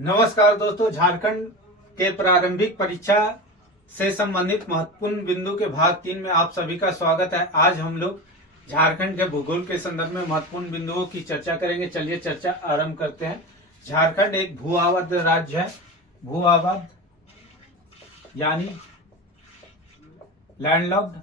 नमस्कार दोस्तों, झारखंड के प्रारंभिक परीक्षा से संबंधित महत्वपूर्ण बिंदु के भाग 3 में आप सभी का स्वागत है। आज हम लोग झारखंड के भूगोल के संदर्भ में महत्वपूर्ण बिंदुओं की चर्चा करेंगे। चलिए चर्चा आरंभ करते हैं। झारखंड एक भू आबद्ध राज्य है। भू आबद्ध यानी लैंडलॉक्ड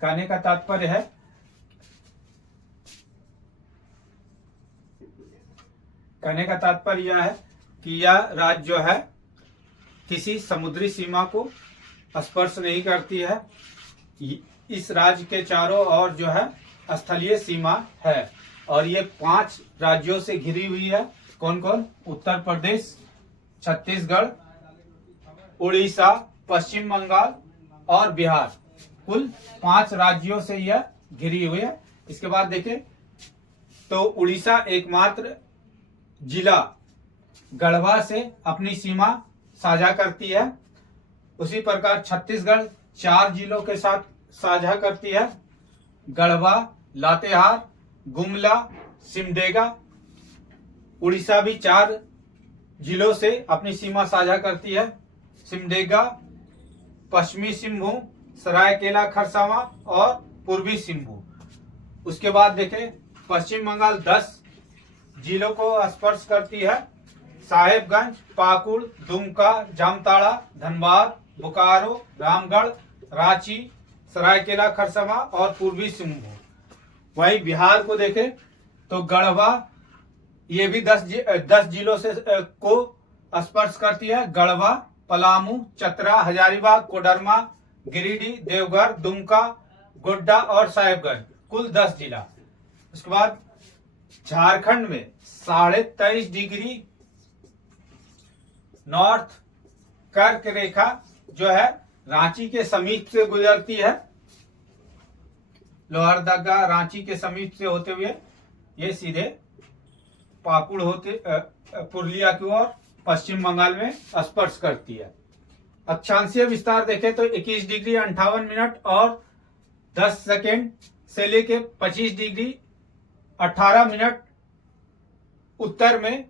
कहने का तात्पर्य है यह है कि यह राज्य जो है किसी समुद्री सीमा को स्पर्श नहीं करती है। इस राज्य के चारों ओर जो है स्थलीय सीमा है और ये 5 राज्यों से घिरी हुई है। कौन कौन? उत्तर प्रदेश, छत्तीसगढ़, उड़ीसा, पश्चिम बंगाल और बिहार। कुल 5 राज्यों से यह घिरी हुई है। इसके बाद देखें तो उड़ीसा एकमात्र जिला गढ़वा से अपनी सीमा साझा करती है। उसी प्रकार छत्तीसगढ़ 4 जिलों के साथ साझा करती है: गढ़वा, लातेहार, गुमला, सिमडेगा। उड़ीसा भी 4 जिलों से अपनी सीमा साझा करती है: सिमडेगा, पश्चिमी सिंहभूम, सरायकेला खरसावां और पूर्वी सिंहभूम। उसके बाद देखें पश्चिम बंगाल 10 जिलों को स्पर्श करती है: साहेबगंज, पाकुड़, दुमका, जामताड़ा, धनबाद, बोकारो, रामगढ़, रांची, सरायकेला खरसावां और पूर्वी सिंहभूम। वहीं बिहार को देखें तो गढ़वा ये भी 10 जिलों से को स्पर्श करती है: गढ़वा, पलामू, चतरा, हजारीबाग, कोडरमा, गिरिडीह, देवघर, दुमका, गोड्डा और साहेबगंज। कुल 10 जिला। उसके बाद झारखंड में 23.5 डिग्री नॉर्थ कर्क रेखा जो है रांची के समीप से गुजरती है। लोहरदगा रांची के समीप से होते हुए ये सीधे पाकुड़ होते पुरुलिया की ओर पश्चिम बंगाल में स्पर्श करती है। अक्षांशीय विस्तार देखें तो 21 डिग्री 58 मिनट और 10 सेकेंड से लेके 25 डिग्री 18 मिनट उत्तर में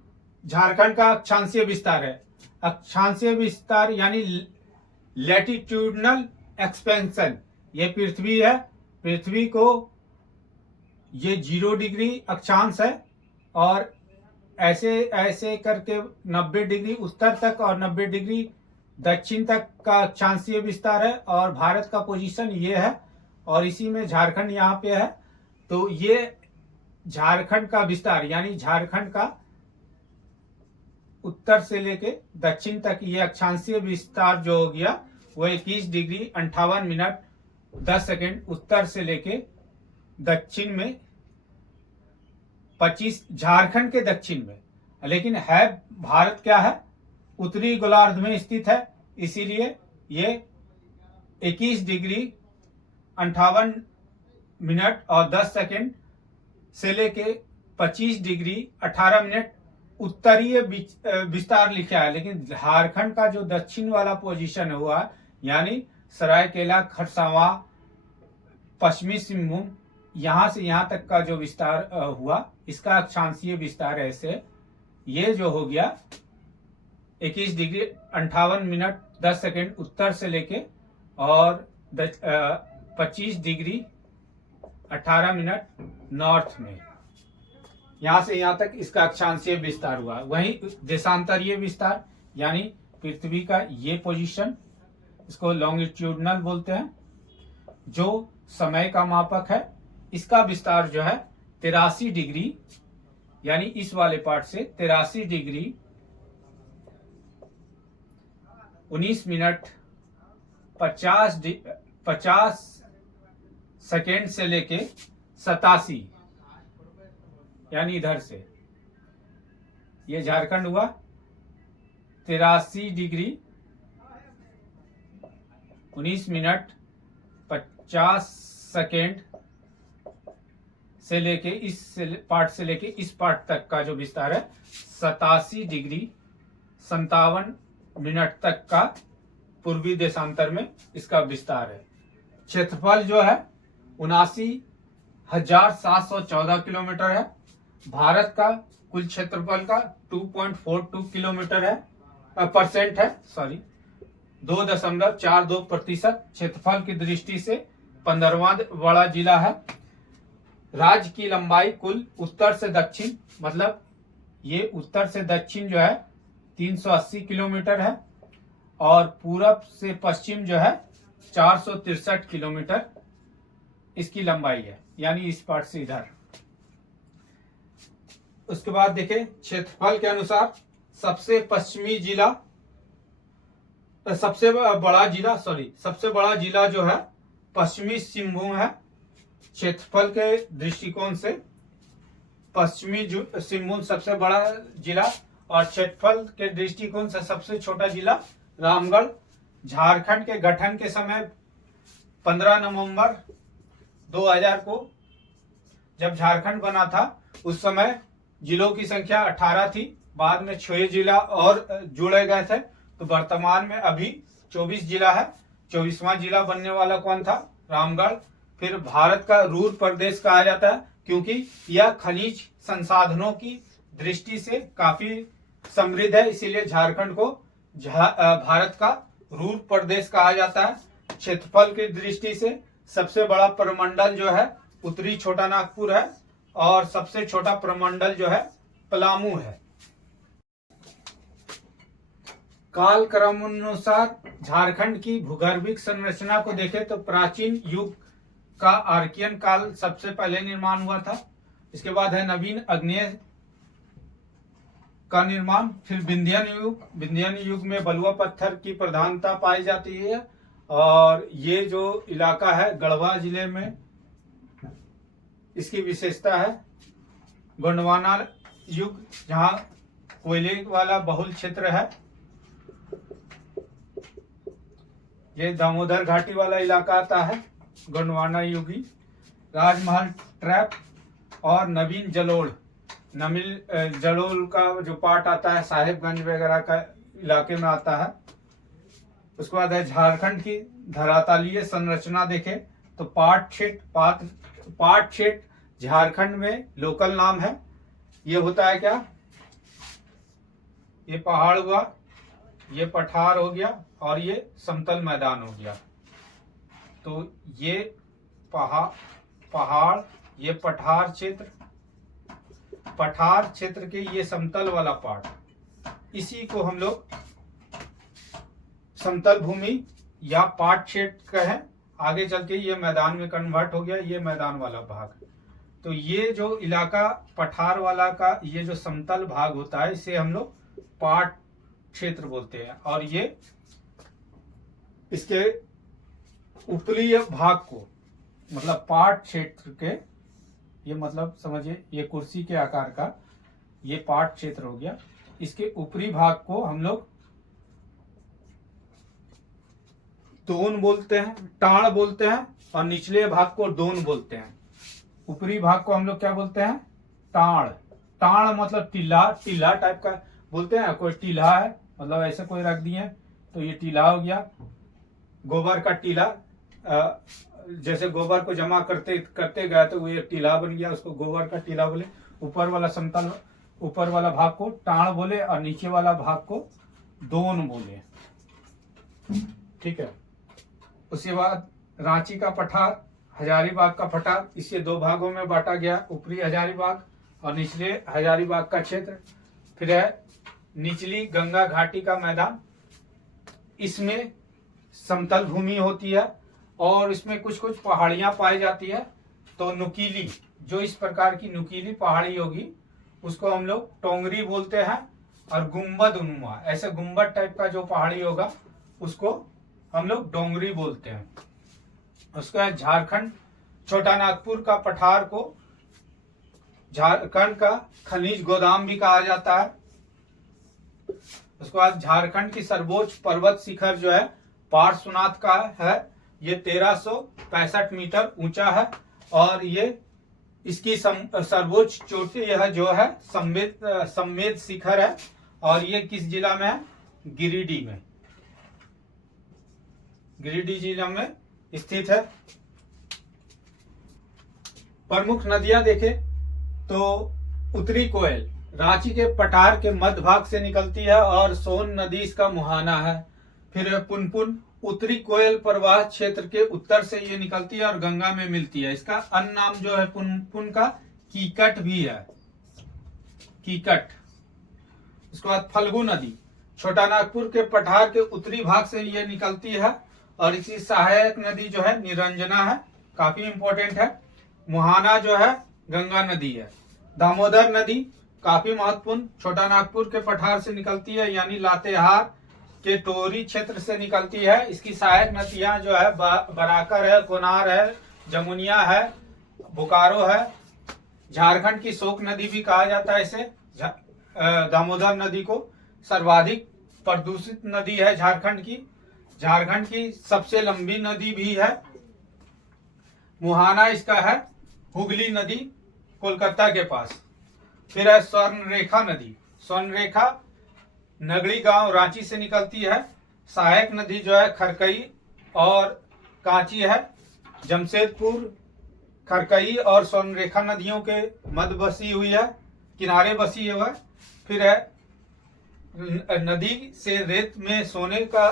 झारखंड का अक्षांशीय विस्तार है। अक्षांशीय विस्तार यानी लैटिट्यूडनल एक्सपेंशन ये पृथ्वी है। पृथ्वी को ये 0 डिग्री अक्षांश है और ऐसे ऐसे करके 90 डिग्री उत्तर तक और 90 डिग्री दक्षिण तक का अक्षांशीय विस्तार है और भारत का पोजीशन ये है और इसी में झारखंड यहाँ पे है। तो ये झारखंड का विस्तार यानी झारखंड का उत्तर से लेके दक्षिण तक ये अक्षांशीय विस्तार जो हो गया वो 21 डिग्री 58 मिनट 10 सेकेंड उत्तर से लेके दक्षिण में 25 झारखंड के दक्षिण में, लेकिन है भारत क्या है उत्तरी गोलार्ध में स्थित है, इसीलिए ये 21 डिग्री 58 मिनट और 10 सेकेंड से लेके 25 डिग्री 18 मिनट उत्तरीय विस्तार लिखा है। लेकिन झारखंड का जो दक्षिण वाला पोजीशन हुआ यानी सरायकेला खरसावां, पश्चिमी सिंहभूम, यहां से यहां तक का जो विस्तार हुआ इसका अक्षांशीय विस्तार ऐसे ये जो हो गया 21 डिग्री 58 मिनट 10 सेकेंड उत्तर से लेके और 25 डिग्री 18 मिनट नॉर्थ में, यहां से यहां तक इसका अक्षांशीय विस्तार हुआ। वहीं देशांतरीय विस्तार यानी पृथ्वी का ये पोजीशन, इसको लॉन्गिट्यूडनल बोलते हैं, जो समय का मापक है, इसका विस्तार जो है 83 डिग्री यानी इस वाले पार्ट से 83 डिग्री 19 मिनट 50 सेकेंड से लेके 87 यानी इधर से ये झारखंड हुआ 83 डिग्री 19 मिनट 50 सेकेंड से लेके इस पार्ट से लेके इस पार्ट तक का जो विस्तार है 87 डिग्री 57 मिनट तक का पूर्वी देशांतर में इसका विस्तार है। क्षेत्रफल जो है 79,714 किलोमीटर है। भारत का कुल क्षेत्रफल का 2.42 किलोमीटर है परसेंट है, सॉरी 2.42% क्षेत्रफल की दृष्टि से 15वां बड़ा जिला है। राज्य की लंबाई कुल उत्तर से दक्षिण, मतलब ये उत्तर से दक्षिण जो है 380 किलोमीटर है और पूरब से पश्चिम जो है 463 किलोमीटर इसकी लंबाई है, यानी इस पार्ट से इधर। उसके बाद देखें क्षेत्रफल के अनुसार सबसे बड़ा जिला जो है पश्चिमी सिंहभूम है। क्षेत्रफल के दृष्टिकोण से पश्चिमी सिंहभूम सबसे बड़ा जिला और क्षेत्रफल के दृष्टिकोण से सबसे छोटा जिला रामगढ़। झारखंड के गठन के समय 15 नवंबर 2000 को जब झारखंड बना था उस समय जिलों की संख्या 18 थी, बाद में 6 जिला और जुड़े गए थे, तो वर्तमान में अभी 24 जिला है। 24वां जिला बनने वाला कौन था? रामगढ़। फिर भारत का रूर प्रदेश कहा जाता है क्योंकि यह खनिज संसाधनों की दृष्टि से काफी समृद्ध है, इसीलिए झारखंड को भारत का रूर प्रदेश कहा जाता है। क्षेत्रफल की दृष्टि से सबसे बड़ा प्रमंडल जो है उत्तरी छोटा नागपुर है और सबसे छोटा प्रमंडल जो है पलामू है। काल क्रमानुसार झारखंड की भूगर्भिक संरचना को देखें तो प्राचीन युग का आर्कियन काल सबसे पहले निर्माण हुआ था। इसके बाद है नवीन आग्नेय का निर्माण, फिर विंध्यन युग में बलुआ पत्थर की प्रधानता पाई जाती है और ये जो इलाका है गढ़वा जिले में इसकी विशेषता है। गोंडवाना युग जहां कोयले वाला बहुल क्षेत्र है, ये दामोदर घाटी वाला इलाका आता है गोंडवाना युगी। राजमहल ट्रैप और नवीन जलोल का जो पार्ट आता है साहेबगंज वगैरह का इलाके में आता है। उसके बाद है झारखंड की धरातलीय संरचना देखें तो पाट क्षेत्र झारखंड में लोकल नाम है। ये होता है क्या? ये पहाड़ हुआ, ये पठार हो गया और ये समतल मैदान हो गया। तो ये पहाड़, ये पठार क्षेत्र के ये समतल वाला पार्ट, इसी को हम लोग समतल भूमि या पाट क्षेत्र कहें। आगे चल के ये मैदान में कन्वर्ट हो गया, ये मैदान वाला भाग। तो ये जो इलाका पठार वाला का ये जो समतल भाग होता है इसे हम लोग पाट क्षेत्र बोलते हैं और ये इसके ऊपरी भाग को मतलब पाट क्षेत्र के, ये मतलब समझिए ये कुर्सी के आकार का ये पाट क्षेत्र हो गया। इसके ऊपरी भाग को हम लोग दोन बोलते हैं, टाण बोलते हैं और निचले भाग को डोन बोलते हैं। ऊपरी भाग को हम लोग क्या बोलते हैं? टाण मतलब टीला टाइप का बोलते हैं। कोई टीला है मतलब ऐसे कोई रख दिए तो ये टीला हो गया। गोबर का टीला, जैसे गोबर को जमा करते गए तो वो ये टीला बन गया, उसको गोबर का टीला बोले। ऊपर वाला भाग को टाण बोले और नीचे वाला भाग को दोन बोले, ठीक है। उसके बाद रांची का पठार, हजारीबाग का पठार, इसे दो भागों में बांटा गया, ऊपरी हजारीबाग और निचले हजारीबाग का क्षेत्र। फिर है निचली गंगा घाटी का मैदान, इसमें समतल भूमि होती है और इसमें कुछ पहाड़ियां पाई जाती है। तो नुकीली, जो इस प्रकार की नुकीली पहाड़ी होगी उसको हम लोग टोंगरी बोलते हैं और गुम्बद उनुमा, ऐसे गुम्बद टाइप का जो पहाड़ी होगा उसको हम लोग डोंगरी बोलते हैं। उसके बाद झारखंड छोटा नागपुर का पठार को झारखंड का खनिज गोदाम भी कहा जाता है। उसके बाद झारखंड की सर्वोच्च पर्वत शिखर जो है पार्श्वनाथ का है, ये 1365 मीटर ऊंचा है और ये इसकी सर्वोच्च चोटी यह जो है संवेद शिखर है और ये किस जिला में है? गिरिडीह में, गिरिडीह जिला में स्थित है। प्रमुख नदियां देखें तो उत्तरी कोयल रांची के पठार के मध्य भाग से निकलती है और सोन नदी इसका मुहाना है। फिर पुनपुन उत्तरी कोयल प्रवाह क्षेत्र के उत्तर से ये निकलती है और गंगा में मिलती है। इसका अन्य नाम जो है पुनपुन का कीकट भी है, कीकट। उसके बाद फल्गु नदी छोटा नागपुर के पठार के उत्तरी भाग से ये निकलती है और इसकी सहायक नदी जो है निरंजना है, काफी इंपॉर्टेंट है। मुहाना जो है गंगा नदी है। दामोदर नदी काफी महत्वपूर्ण, छोटा नागपुर के पठार से निकलती है यानी लातेहार के टोरी क्षेत्र से निकलती है। इसकी सहायक नदियां जो है बराकर है, कोनार है, जमुनिया है, बोकारो है। झारखंड की शोक नदी भी कहा जाता है इसे। दामोदर नदी को सर्वाधिक प्रदूषित नदी है झारखंड की। झारखंड की सबसे लंबी नदी भी है। मुहाना इसका है हुगली नदी कोलकाता के पास। फिर है स्वर्णरेखा नदी। स्वर्णरेखा नगड़ी गांव रांची से निकलती है। सहायक नदी जो है खरकई और कांची है। जमशेदपुर खरकई और स्वर्णरेखा नदियों के मध्य बसी हुई है, किनारे बसी हुई है। फिर है नदी से रेत में सोने का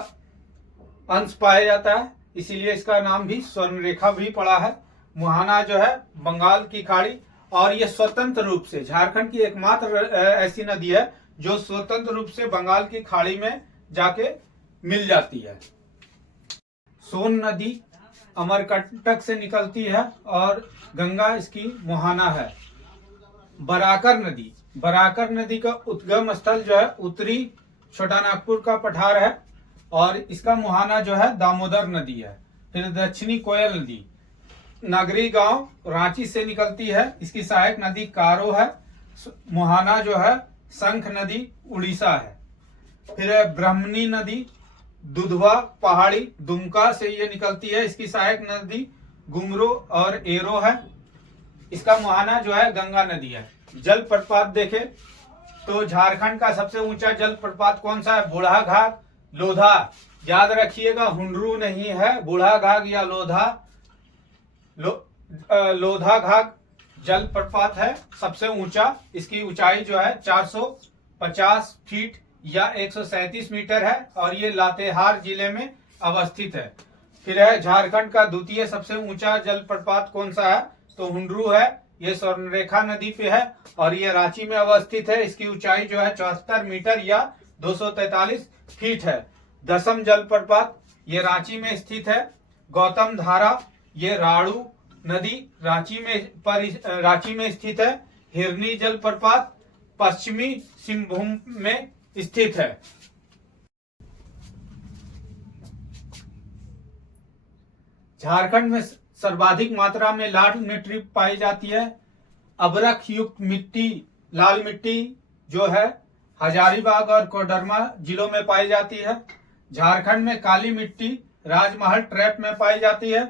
अंश पाया जाता है, इसीलिए इसका नाम भी स्वर्णरेखा भी पड़ा है। मुहाना जो है बंगाल की खाड़ी और ये स्वतंत्र रूप से झारखंड की एकमात्र ऐसी नदी है जो स्वतंत्र रूप से बंगाल की खाड़ी में जाके मिल जाती है। सोन नदी अमरकंटक से निकलती है और गंगा इसकी मुहाना है। बराकर नदी, बराकर नदी का उद्गम स्थल जो है उत्तरी छोटा नागपुर का पठार है और इसका मुहाना जो है दामोदर नदी है। फिर दक्षिणी कोयल नदी नागरी गांव रांची से निकलती है। इसकी सहायक नदी कारो है। मुहाना जो है शंख नदी उड़ीसा है। फिर है ब्रह्मणी नदी दुधवा पहाड़ी दुमका से ये निकलती है। इसकी सहायक नदी गुमरो और एरो है। इसका मुहाना जो है गंगा नदी है। जल प्रपात देखे तो झारखंड का सबसे ऊंचा जल प्रपात कौन सा है? बूढ़ा घाघ, लोधा। याद रखिएगा हुंडरू नहीं है, बूढ़ा घाघ या लोधा। लोधा घाघ जल प्रपात है सबसे ऊंचा। इसकी ऊंचाई जो है 450 फीट या 137 मीटर है और ये लातेहार जिले में अवस्थित है। फिर है झारखंड का द्वितीय सबसे ऊंचा जल प्रपात कौन सा है? तो हुंडरू है। ये स्वर्णरेखा नदी पे है और ये रांची में अवस्थित है। इसकी ऊंचाई जो है 74 मीटर या 243 फीट है। दसम जल प्रपात ये रांची में स्थित है। गौतम धारा ये राड़ू नदी रांची में स्थित है। हिरनी जल प्रपात पश्चिमी सिंहभूम में स्थित है। झारखंड में सर्वाधिक मात्रा में लाल मिट्टी पाई जाती है। अबरख युक्त मिट्टी, लाल मिट्टी जो है हजारीबाग और कोडरमा जिलों में पाई जाती है। झारखंड में काली मिट्टी राजमहल ट्रैप में पाई जाती है।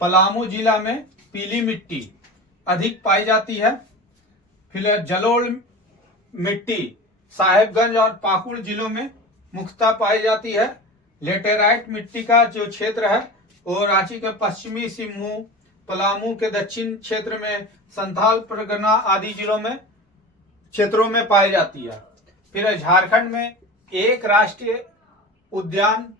पलामू जिला में पीली मिट्टी अधिक पाई जाती है। फिर जलोढ़ मिट्टी साहेबगंज और पाकुड़ जिलों में मुख्यतः पाई जाती है। लेटेराइट मिट्टी का जो क्षेत्र है वो रांची के पश्चिमी सिंहभूम, पलामू के दक्षिण क्षेत्र में, संथाल परगना आदि जिलों में क्षेत्रों में पाई जाती है। फिर झारखंड में एक राष्ट्रीय उद्यान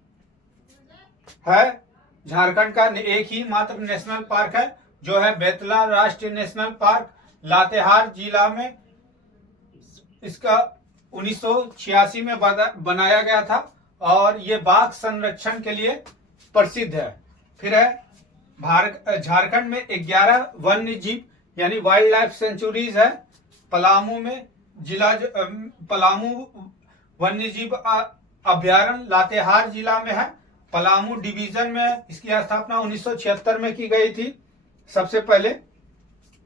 है। झारखंड का एक ही मात्र नेशनल पार्क है जो है बेतला राष्ट्रीय नेशनल पार्क, लातेहार जिला में। इसका 1986 में बनाया गया था और ये बाघ संरक्षण के लिए प्रसिद्ध है। फिर है झारखंड में 11 वन्य जीव यानी वाइल्ड लाइफ सेंचुरीज है। पलामू में पलामू वन्य जीव अभ्यारण्य लातेहार जिला में है। पलामू डिवीजन में इसकी स्थापना 1976 में की गई थी सबसे पहले।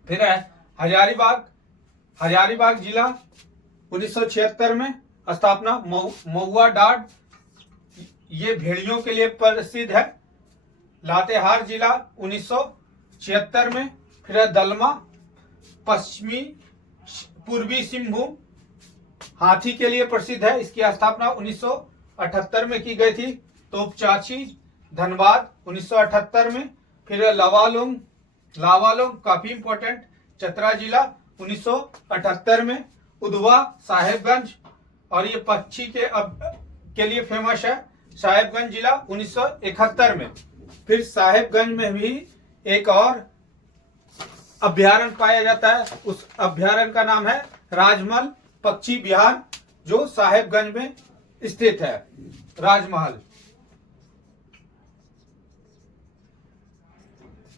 फिर है हजारीबाग जिला 1976 में स्थापना। महुआ डाट ये भेड़ियों के लिए प्रसिद्ध है। लातेहार जिला 1976 में। फिर है दलमा पश्चिमी पूर्वी सिंहभूम हाथी के लिए प्रसिद्ध है। इसकी स्थापना 1978 में की गई थी। तोपचाची धनबाद 1978 में। फिर लावालोंग काफी इंपॉर्टेंट चतरा जिला 1978 में, उधवा साहेबगंज, और ये पक्षी के लिए फेमस है, साहेबगंज जिला 1971 में। फिर साहेबगंज में भी एक और अभ्यारण्य पाया जाता है, उस अभ्यारण्य का नाम है राजमहल पक्षी विहार, जो साहेबगंज में स्थित है। राजमहल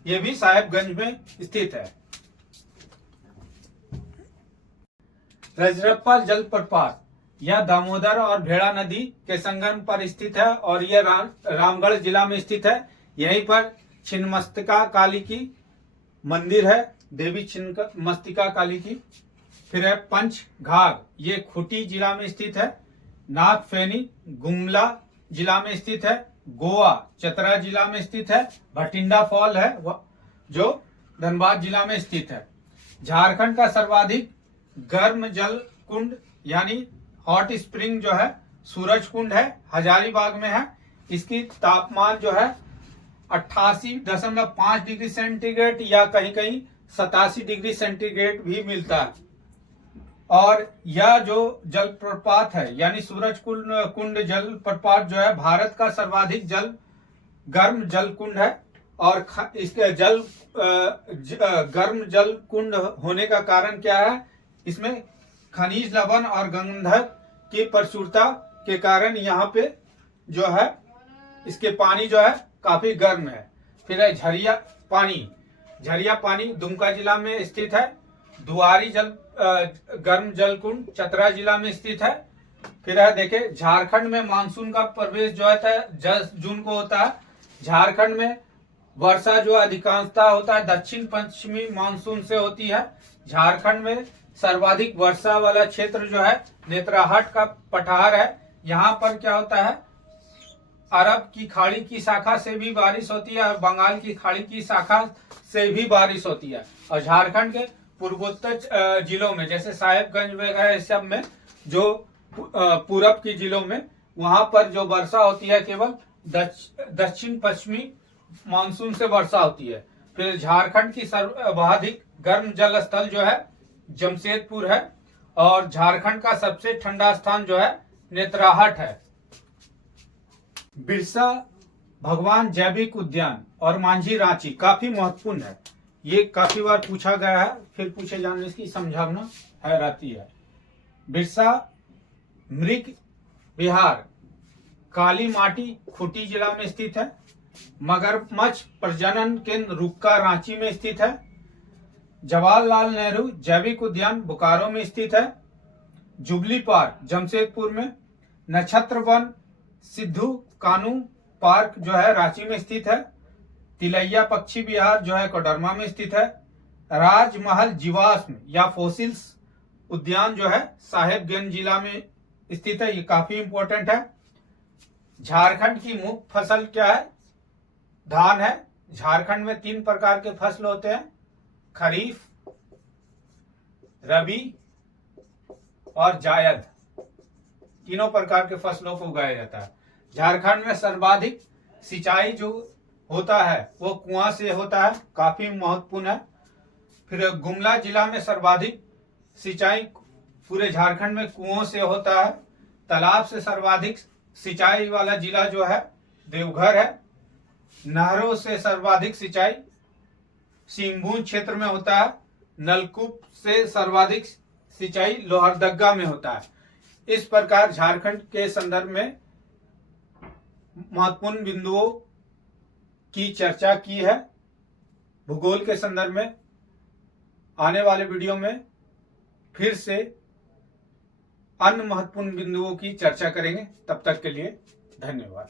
ये भी साहेबगंज में स्थित है। रजरप्पा जलप्रपात यह दामोदर और भेड़ा नदी के संगम पर स्थित है और यह रामगढ़ जिला में स्थित है। यहीं पर छिन्नमस्तिका काली की मंदिर है, देवी छिन्नमस्तिका काली की। फिर है पंचघाघ, ये खूंटी जिला में स्थित है। नागफेनी गुमला जिला में स्थित है। गोवा चतरा जिला में स्थित है। भटिंडा फॉल है जो धनबाद जिला में स्थित है। झारखंड का सर्वाधिक गर्म जल कुंड यानी हॉट स्प्रिंग जो है सूरज कुंड है, हजारीबाग में है। इसकी तापमान जो है 88.5 डिग्री सेंटीग्रेड या कहीं कहीं 87 डिग्री सेंटीग्रेड भी मिलता है। और यह जो जलप्रपात है यानी सूरज कुंड जलप्रपात जो है भारत का सर्वाधिक गर्म जल कुंड है। और इसके गर्म जल कुंड होने का कारण क्या है? इसमें खनिज लवण और गंधक की प्रचुरता के कारण यहाँ पे जो है इसके पानी जो है काफी गर्म है। फिर है झरिया पानी दुमका जिला में स्थित है। दुआरी गर्म जल कुंड चतरा जिला में स्थित है। फिर है देखिए झारखंड में मानसून का प्रवेश जो है 10 जून को होता है। झारखंड में वर्षा जो अधिकांशतः होता है दक्षिण पश्चिमी मानसून से होती है। झारखंड में सर्वाधिक वर्षा वाला क्षेत्र जो है नेत्राहाट का पठार है। यहाँ पर क्या होता है, अरब की खाड़ी की शाखा से भी बारिश होती है और बंगाल की खाड़ी की शाखा से भी बारिश होती है। और झारखंड के पूर्वोत्तर जिलों में जैसे साहेबगंज वगैरह सब में जो पूरब के जिलों में वहां पर जो वर्षा होती है केवल दक्षिण पश्चिमी मानसून से वर्षा होती है। फिर झारखंड की सर्वाधिक गर्म जल स्थल जो है जमशेदपुर है और झारखंड का सबसे ठंडा स्थान जो है नेत्राहाट है। बिरसा भगवान जैविक उद्यान और मांझी रांची काफी महत्वपूर्ण है। ये काफी बार पूछा गया है, फिर पूछे जाने की संभावना है रहती है। बिरसा मृग विहार काली माटी खूंटी जिला में स्थित है। मगरमच्छ प्रजनन केंद्र रुक्का रांची में स्थित है। जवाहरलाल नेहरू जैविक उद्यान बोकारो में स्थित है। जुबली पार्क जमशेदपुर में। नक्षत्र वन सिद्धू कानू पार्क जो है रांची में स्थित है। तिलैया पक्षी विहार जो है कोडरमा में स्थित है। राजमहल जीवाश्म या फोसिल्स उद्यान जो है साहेबगंज जिला में स्थित है। ये काफी इंपॉर्टेंट है। झारखंड की मुख्य फसल क्या है? धान है। झारखंड में 3 प्रकार के फसल होते हैं, खरीफ, रबी और जायद। तीनों प्रकार के फसलों को उगाया जाता है। झारखंड में सर्वाधिक सिंचाई जो होता है वो कुआं से होता है, काफी महत्वपूर्ण है। फिर गुमला जिला में सर्वाधिक सिंचाई पूरे झारखंड में कुओं से होता है। तालाब से सर्वाधिक सिंचाई वाला जिला जो है देवघर है। नहरों से सर्वाधिक सिंचाई सिंहभूम क्षेत्र में होता है। नलकूप से सर्वाधिक सिंचाई लोहरदगा में होता है। इस प्रकार झारखंड के संदर्भ में महत्वपूर्ण बिंदुओं की चर्चा की है। भूगोल के संदर्भ में आने वाले वीडियो में फिर से अन्य महत्वपूर्ण बिंदुओं की चर्चा करेंगे। तब तक के लिए धन्यवाद।